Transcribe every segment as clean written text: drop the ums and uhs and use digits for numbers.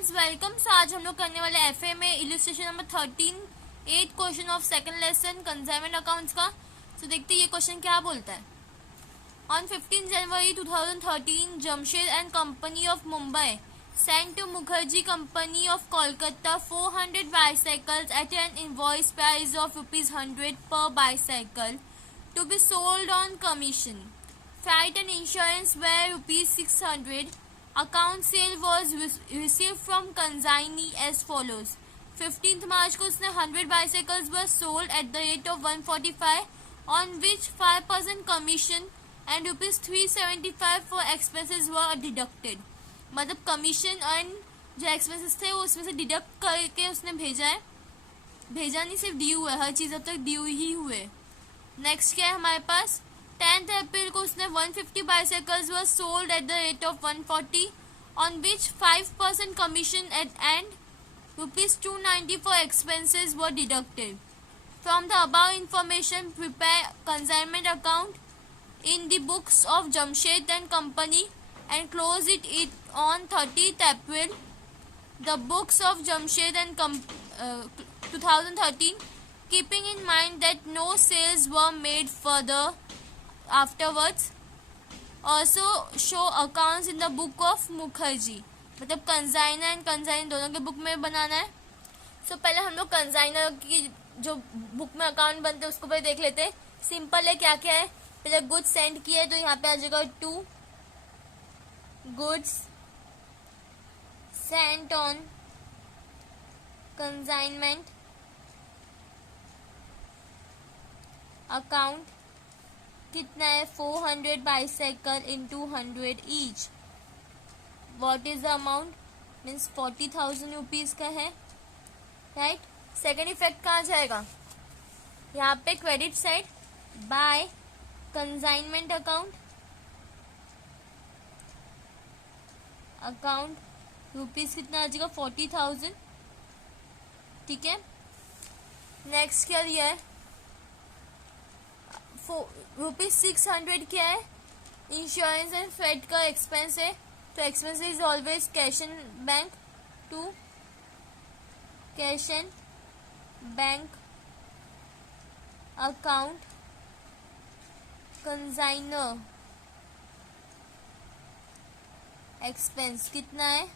Friends welcome. सो आज हम लोग करने वाले एफए में illustration number 13 8 question of second lesson consignment accounts का। तो देखते हैं ये क्वेश्चन क्या बोलता है। On 15 January 2013 Jamshed and company of Mumbai send to Mukherjee company of Kolkata 400 bicycles at an invoice price of ₹100 per bicycle to be sold on commission. Freight and insurance were ₹600. Account sale was received from consignee as follows. 15th March को उसने 100 bicycles were sold at the rate of 145 on which 5% commission and ₹375 for expenses were deducted. मतलब commission and जो expenses थे वो उसमें से deduct करके उसने भेजा है। भेजा नहीं, सिर्फ ड्यू है, हर चीज अब तक ड्यू ही हुए। नेक्स्ट क्या है हमारे पास। 10th अप्रैल को उसने 150 bicycles were sold at the rate of 140 on which 5% commission and ₹290 for expenses were deducted. From the above information, prepare consignment account in the books of Jamshed and Company and close it on 30th April. The books of Jamshed and 2013, keeping in mind that no sales were made further afterwards. Also show accounts in the book of Mukherjee. मतलब consignor and consign दोनों के book में बनाना है। सो पहले हम लोग consignor की जो बुक में अकाउंट बनते हैं उसको पहले देख लेते हैं। सिंपल है, क्या क्या है। पहले गुड्स सेंड किए तो यहाँ पे आ जाएगा to goods sent on consignment account कितना है 400 bicycle into 100 each. What is the amount? Means 40,000 rupees का है, राइट। सेकेंड इफेक्ट कहाँ जाएगा, यहाँ पे credit side by consignment account rupees कितना आ जाएगा 40,000, ठीक है। नेक्स्ट क्या दिया है, ₹600 क्या है, इंश्योरेंस एंड फ्रेट का एक्सपेंस है। तो expense is always cash and bank to cash and bank account consignor expense कितना है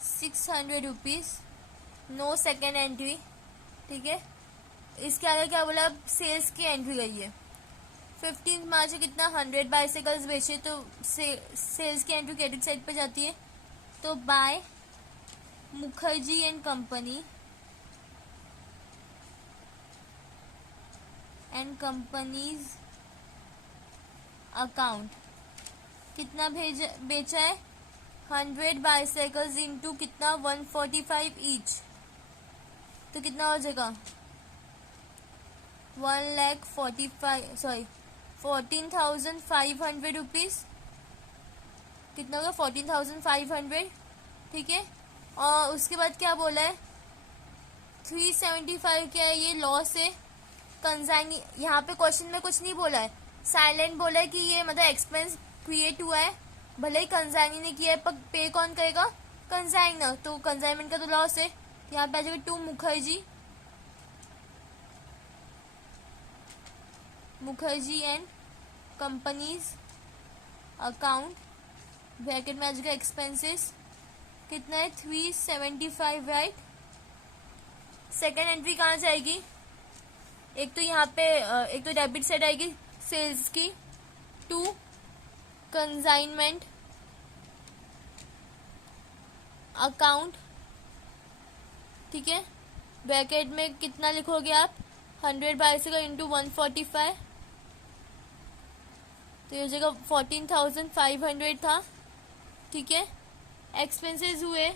600 रुपीज, नो सेकेंड एंट्री, ठीक है। इसके आगे क्या बोला, सेल्स की एंट्री गई है। 15 मार्च को कितना 100 bicycles बेचे तो सेल्स की एंट्री क्रेडिट साइड पे जाती है। तो by Mukherjee and company's account कितना बेचा है 100 bicycles इंटू कितना 145 ईच, तो कितना हो जाएगा 14,500 रुपीज, कितना होगा 14,500, ठीक है। और उसके बाद क्या बोला है 375 क्या है, ये लॉस है कंसाइनी। यहाँ पे क्वेश्चन में कुछ नहीं बोला है, साइलेंट बोला है कि ये मतलब एक्सपेंस क्रिएट हुआ है, भले ही कंसाइनी ने किया है पर पे कौन करेगा, कंसाइनर। तो कंसाइनमेंट का तो लॉस है। यहाँ पे आ जाएगा to Mukherjee and company's account bracket में आ जाएगा एक्सपेंसेस कितना है 375, राइट। सेकेंड एंट्री कहाँ जाएगी, एक तो यहाँ पे एक तो डेबिट साइड आएगी सेल्स की टू कंसाइनमेंट अकाउंट, ठीक है। ब्रैकेट में कितना लिखोगे आप 100 bicycle इंटू 145, तो ये हो जाएगा 14,500 था, ठीक है। एक्सपेंसेस हुए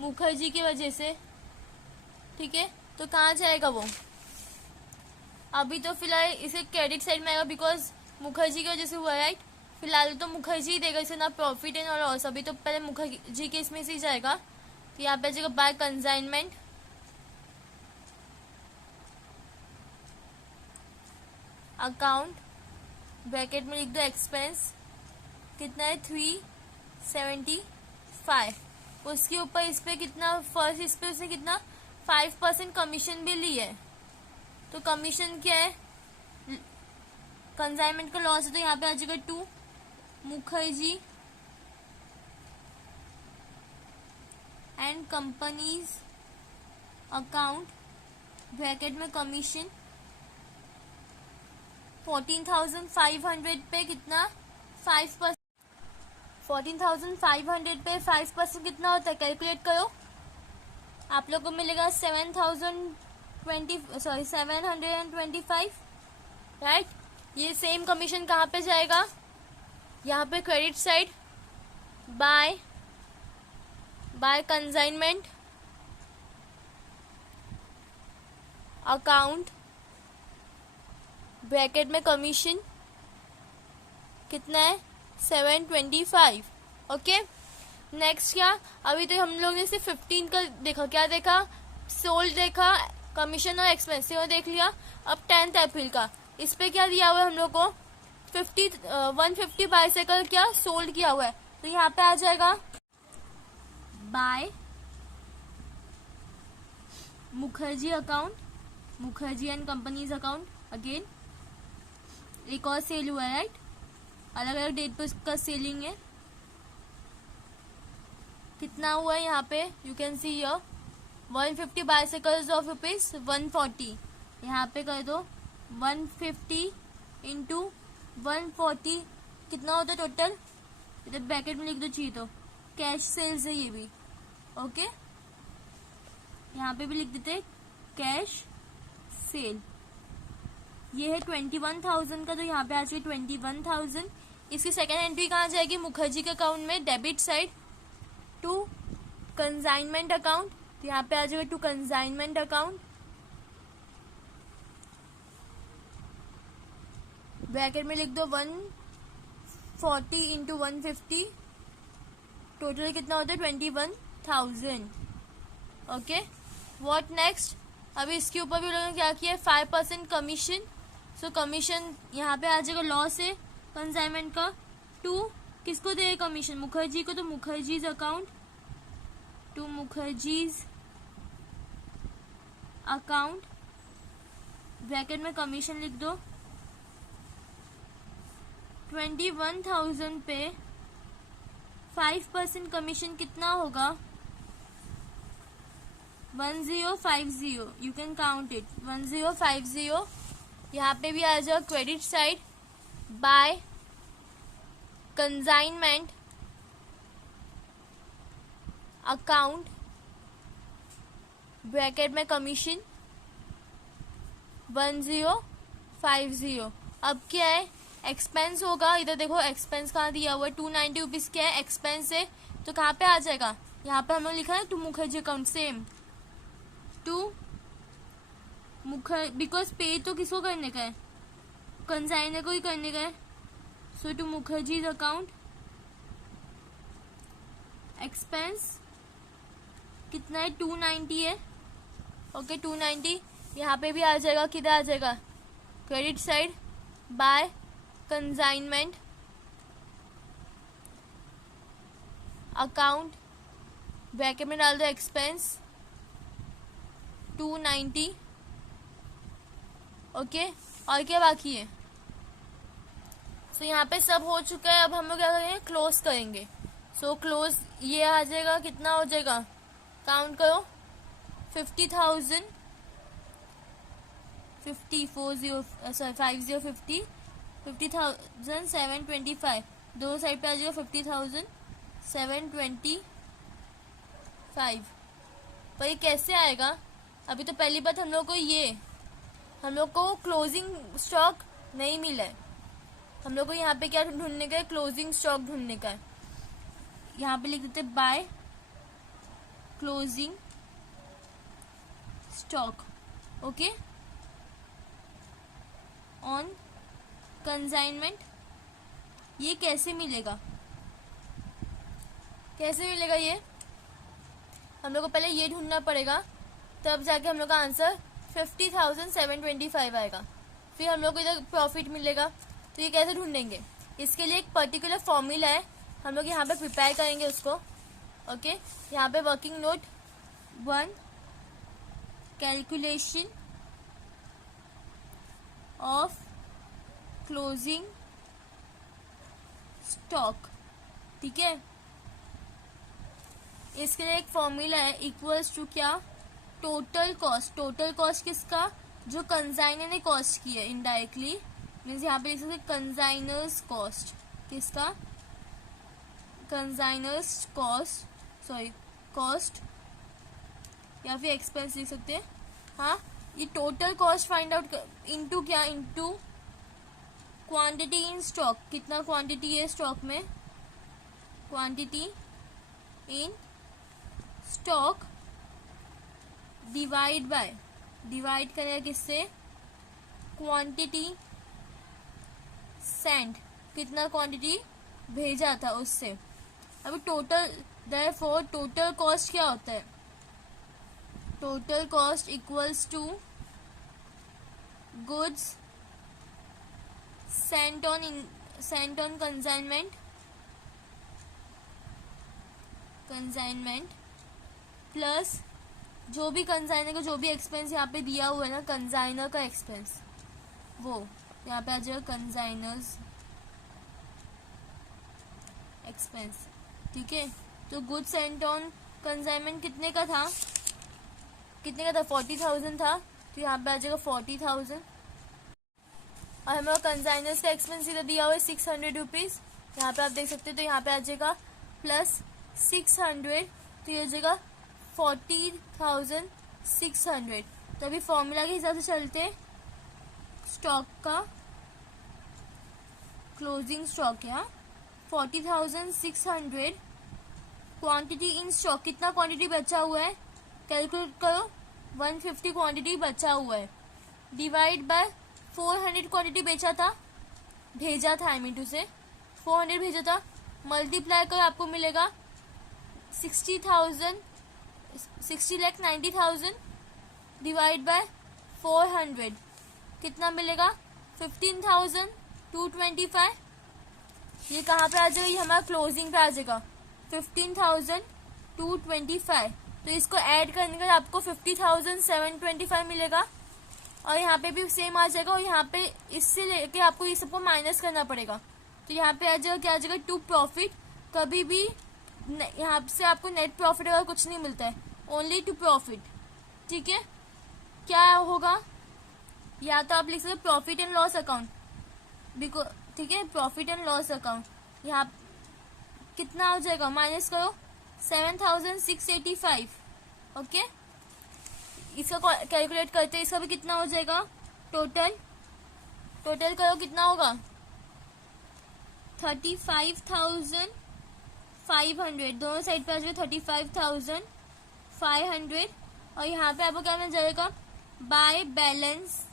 मुखर्जी की वजह से, ठीक है। तो कहाँ जाएगा वो, अभी तो फिलहाल इसे क्रेडिट साइड में आएगा बिकॉज मुखर्जी की वजह से हुआ, राइट। फिलहाल तो मुखर्जी ही देगा, इसे ना प्रॉफिट है ना लॉस, अभी तो पहले मुखर्जी के इसमें से ही जाएगा। तो यहाँ पे जाएगा बाय कंसाइनमेंट अकाउंट ब्रैकेट में लिख दो एक्सपेंस कितना है 375, उसके ऊपर इस पे कितना फर्स्ट इस पे उसने कितना 5% कमीशन भी ली है। तो कमीशन क्या है, कंसाइनमेंट का लॉस है, तो यहाँ पे आ जाएगा 2 Mukherjee and company's account bracket में कमीशन 14,500 पे कितना 5%, 14,500 पे 5% कितना होता है, कैलकुलेट करो। आप लोग को मिलेगा 725, राइट। ये सेम कमीशन कहाँ पे जाएगा, यहाँ पे credit side by consignment account bracket में कमीशन कितना है 725। ओके, नेक्स्ट क्या, अभी तो हम लोग ने सिर्फ 15 का देखा, क्या देखा, सोल्ड देखा, कमीशन और एक्सपेंस देख लिया। अब 10th अप्रैल का इस पे क्या दिया हुआ है हम लोग को 150 बाइसाइकिल क्या सोल्ड किया हुआ है, तो यहाँ पे आ जाएगा by Mukherjee account, Mukherjee and company's account. Again एक और सेल हुआ है, राइट, अलग अलग डेट पे उसका सेलिंग है। कितना हुआ है यहाँ पे, you can see here 150 bicycles of ₹140। यहाँ पे कर दो 150 इंटू 140 कितना होता है टोटल, इधर ब्रैकेट में लिख दो चाहिए तो, कैश सेल्स है ये भी। ओके, यहाँ पे भी लिख देते कैश सेल। ये है 21,000 का, तो यहाँ पे आ जाएगी 21,000। इसकी सेकेंड एंट्री कहाँ जाएगी, मुखर्जी के अकाउंट में debit side to consignment account, तो यहाँ पे आ जाएगा टू कंसाइनमेंट अकाउंट, ब्रैकेट में लिख दो 140 इंटू 150, टोटल कितना होता है 21,000। ओके, व्हाट नेक्स्ट, अभी इसके ऊपर भी लोगों ने क्या किया है 5% कमीशन। सो कमीशन यहाँ पे आ जाएगा लॉस है कंसाइनमेंट का, 2 किसको दे कमीशन, मुखर्जी को, तो मुखर्जीज अकाउंट टू मुखर्जीज अकाउंट ब्रैकेट में कमीशन लिख दो 21,000 पे 5% कमीशन कितना होगा 1050, यू कैन काउंट इट 1050। यहाँ पे भी आ जाओ credit side by consignment account bracket में कमीशन 1050। अब क्या है एक्सपेंस होगा, इधर देखो एक्सपेंस कहाँ दिया हुआ है 290 रुपीज क्या है एक्सपेंस है, तो कहाँ पे आ जाएगा, यहाँ पे हमने लिखा है to Mukherjee account, same to because पे तो किसको करने का है, कंसाइनर को ही करने का है। सो टू मुखर्जी अकाउंट एक्सपेंस कितना है 290 है। ओके 290, यहाँ पे भी आ जाएगा, किधर आ जाएगा credit side by consignment account bracket में डाल दो एक्सपेंस 290। ओके, और क्या बाकी है, सो यहाँ पे सब हो चुका है। अब हम लोग क्या करेंगे क्लोज करेंगे। सो क्लोज ये आ जाएगा, कितना हो जाएगा काउंट करो 50,000 50,725 दो साइड पे आ जाएगा 50,725। पर ये कैसे आएगा, अभी तो पहली बात हम लोग को क्लोजिंग स्टॉक नहीं मिला है। हम लोग को यहाँ पे क्या ढूंढने का है, क्लोजिंग स्टॉक ढूंढने का है। यहाँ पे लिख देते by closing stock. Okay, on consignment. ये कैसे मिलेगा ये, हम लोग को पहले ये ढूंढना पड़ेगा, तब जाके हम लोग का आंसर 50,725 आएगा। फिर हम लोग को इधर प्रॉफिट मिलेगा। तो ये कैसे ढूंढेंगे, इसके लिए एक पर्टिकुलर फॉर्मूला है, हम लोग यहाँ पे प्रिपेयर करेंगे उसको। ओके, यहाँ पे working note 1, calculation of closing stock, ठीक है। इसके लिए एक फॉर्मूला है, इक्वल्स टू क्या, टोटल कॉस्ट। टोटल कॉस्ट किसका, जो कंसाइनर ने कॉस्ट की है इनडायरेक्टली, मीन्स यहाँ पे लिख सकते कंसाइनर्स कॉस्ट, किसका, कंसाइनर्स कॉस्ट, सॉरी कॉस्ट, या फिर एक्सपेंस लिख सकते हैं। हाँ, ये total cost find out into क्या, इनटू क्वांटिटी इन स्टॉक, कितना क्वांटिटी है स्टॉक में, quantity in stock divide by, divide करेगा किससे, क्वांटिटी सेंड, कितना क्वांटिटी भेजा था उससे। अभी टोटल, देयरफॉर टोटल कॉस्ट क्या होता है, total cost equals to goods sent on consignment plus जो भी कंसाइनर का जो भी एक्सपेंस यहाँ पे दिया हुआ है ना, कंसाइनर का एक्सपेंस, वो यहाँ पे आ जाएगा कंसाइनर्स एक्सपेंस, ठीक है। तो गुड्स सेंट ऑन कंसाइनमेंट कितने का था, 40,000 था, तो यहाँ पे आ जाएगा 40,000। और हमारा कंसाइनर्स का एक्सपेंस इधर दिया हुआ है 600 रुपीज, यहाँ पे आप देख सकते हो, तो यहाँ पे आ जाएगा प्लस 600, तो ये हो जाएगा 40,600। तो अभी फॉर्मूला के हिसाब से चलते, स्टॉक का क्लोजिंग स्टॉक है 40,600, क्वांटिटी इन स्टॉक, कितना क्वांटिटी बचा हुआ है कैलकुलेट करो, 150 क्वांटिटी बचा हुआ है, डिवाइड बाय 400 क्वांटिटी बेचा था, भेजा था, आई मीन टू से 400 भेजा था, मल्टीप्लाई कर आपको मिलेगा 60,90,000 डिवाइड बाय 400, कितना मिलेगा 15,225। ये कहाँ पे आ जाएगा, ये हमारा क्लोजिंग पे आ जाएगा 15,225। तो इसको ऐड करने का आपको 50,725 मिलेगा, और यहाँ पे भी सेम आ जाएगा, और यहाँ पे इससे लेके आपको ये सबको माइनस करना पड़ेगा। तो यहाँ पे आ जाएगा क्या, आ जाएगा टू प्रॉफिट। कभी भी यहाँ से आपको नेट प्रॉफिट वगैरह कुछ नहीं मिलता है, ओनली टू प्रॉफिट, ठीक है। क्या होगा, या तो आप लिख सकते profit and loss account, because, ठीक है, प्रॉफिट एंड लॉस अकाउंट। यहाँ कितना हो जाएगा, माइनस करो 7,685, ओके। इसका कैलकुलेट करते हैं, इसका भी कितना हो जाएगा, टोटल करो कितना होगा 35,500, दोनों साइड पे आ जाएगा 35,500, और यहाँ पे आपको क्या मिल जाएगा, by balance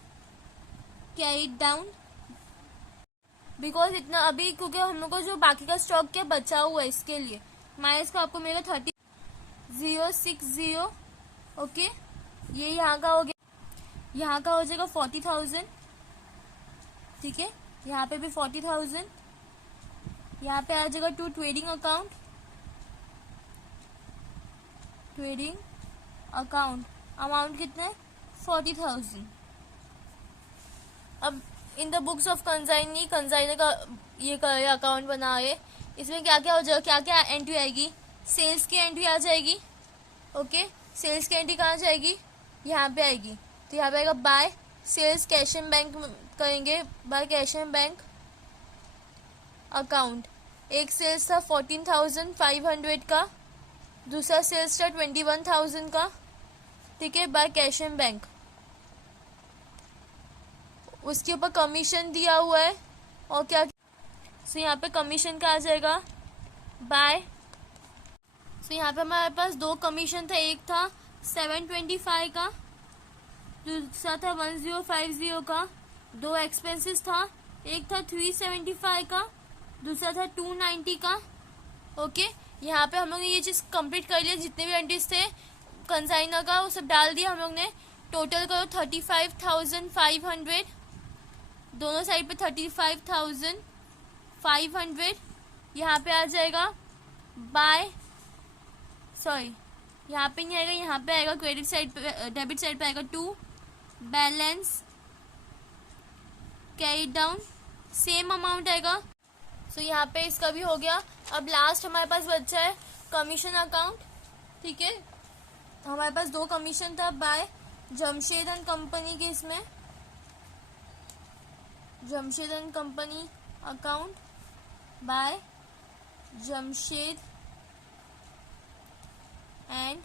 carried down, because इतना अभी, क्योंकि हम लोग को जो बाकी का स्टॉक क्या बचा हुआ है, इसके लिए माइनस को आपको मिलेगा 30,060, ओके। ये यहाँ का हो गया, यहाँ का हो जाएगा 40,000, ठीक है। यहाँ पे भी 40,000, यहाँ पे आ जाएगा टू ट्रेडिंग अकाउंट, अमाउंट कितना है 40,000। अब in the books of consignor का ये अकाउंट बना है, इसमें क्या क्या हो जाएगा, क्या क्या एंट्री आएगी, सेल्स की एंट्री आ जाएगी, ओके। सेल्स की एंट्री कहाँ जाएगी, यहाँ पे आएगी, तो यहाँ पे आएगा by sales cash and bank करेंगे, by cash and bank account. एक सेल्स था 14,500 का, दूसरा सेल्स था 21,000 का, ठीक है, बाय कैश एंड बैंक। उसके ऊपर कमीशन दिया हुआ है, और क्या, सो यहाँ पे कमीशन का आ जाएगा बाय, सो यहाँ पे हमारे पास दो कमीशन था, एक था 725 का, दूसरा था 1050 का, दो एक्सपेंसेस था, एक था 375 का, दूसरा था 290 का, ओके। यहाँ पे हम लोग ने ये चीज कंप्लीट कर लिया, जितने भी एंट्रीज थे कंसाइनर का वो सब डाल दिया हम लोग ने। टोटल करो 35,500, दोनों साइड पे 35,500, यहाँ पे आ जाएगा बाय सॉरी यहाँ पे नहीं आएगा, यहाँ पे आएगा क्रेडिट साइड पे, डेबिट साइड पे आएगा 2 balance carry down, same amount आएगा। सो यहाँ पे इसका भी हो गया। अब लास्ट हमारे पास बचा है कमीशन अकाउंट। ठीक है, हमारे पास 2 कमीशन था बाय जमशेद एंड कंपनी के, इसमें Jamshed and company account by Jamshed and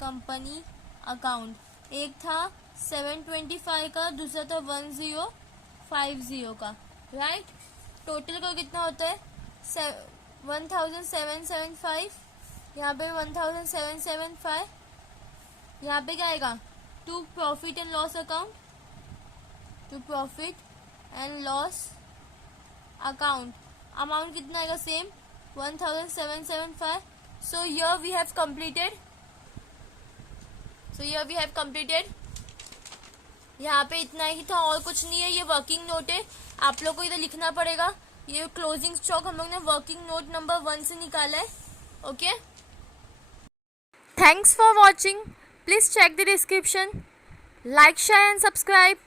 company account. एक था 725 का, दूसरा था 1050 का, राइट। टोटल का कितना होता है 1775, यहाँ पे 1775, यहाँ पे क्या आएगा to profit and loss account, to profit and loss account. Amount कितना आएगा same 1775। So here we have completed, यहाँ पे इतना ही था और कुछ नहीं है। ये वर्किंग नोट है, आप लोग को इधर लिखना पड़ेगा। ये क्लोजिंग स्टॉक हम लोग ने वर्किंग नोट नंबर 1 से निकाला है। Okay, thanks for watching, please check the description, like share and subscribe.